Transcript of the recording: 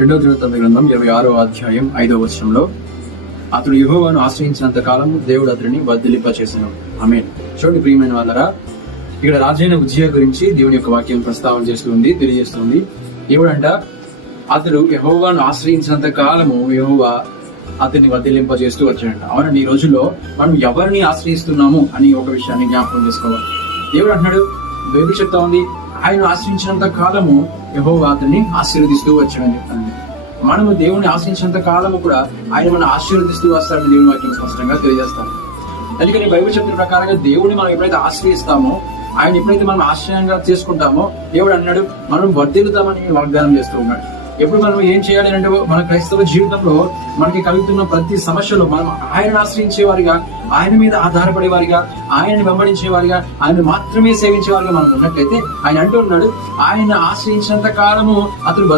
రెండవ దినవృత్తాంత గ్రంథం 26వ అధ్యాయం 5వ వచనంలో అతడు యెహోవాను ఆశ్రయించినంత కాలము దేవుడు అతడిని వర్ధిల్లింప చేసెను. ఆమేన్. చూడండి ప్రియమైన వాళ్ళరా, ఇక్కడ రాజైన ఉజ్జియా గురించి దేవుని యొక్క వాక్యం ప్రస్తావన చేస్తుంది, తెలియజేస్తుంది. దేవుడంట అతడు యెహోవాను ఆశ్రయించినంత కాలము యెహోవా అతన్ని వర్ధిల్లింప చేస్తూ వచ్చాడంట. అవునండి, ఈ రోజుల్లో మనం ఎవరిని ఆశ్రయిస్తున్నాము అని ఒక విషయాన్ని జ్ఞాపకం చేసుకోవాలి. దేవుడు అంటున్నాడు, బైబిల్ చెప్తా ఉంది, ఆయన ఆశ్రయించినంత కాలము యెహోవా అతన్ని ఆశీర్వదిస్తూ వచ్చాడని చెప్తాను. మనము దేవుని ఆశ్రయించినంత కాలము కూడా ఆయన మనం ఆశీర్వదిస్తూ వస్తాడని దేవుని వాక్యం స్పష్టంగా తెలియజేస్తాము. అందుకని బైబిల్ చెప్పిన ప్రకారంగా దేవుడిని మనం ఎప్పుడైతే ఆశ్రయిస్తామో, ఆయన ఎప్పుడైతే మనం ఆశ్రయంగా చేసుకుంటామో, దేవుడు అన్నాడు మనం వర్ధిల్లుతామని వాగ్దానం చేస్తూ ఉన్నాడు. ఎప్పుడు మనం ఏం చేయాలి అంటే, మన క్రైస్తవ జీవితంలో మనకి కలుగుతున్న ప్రతి సమస్యలో మనం ఆయన ఆశ్రయించే వారిగా, ఆయన మీద ఆధారపడే వారిగా, ఆయన్ని వెంబడించే వారిగా, ఆయన మాత్రమే సేవించే వారిగా మనం ఉన్నట్లయితే ఆయన అంటూ ఉన్నాడు, ఆయన ఆశ్రయించినంత కాలము అతడు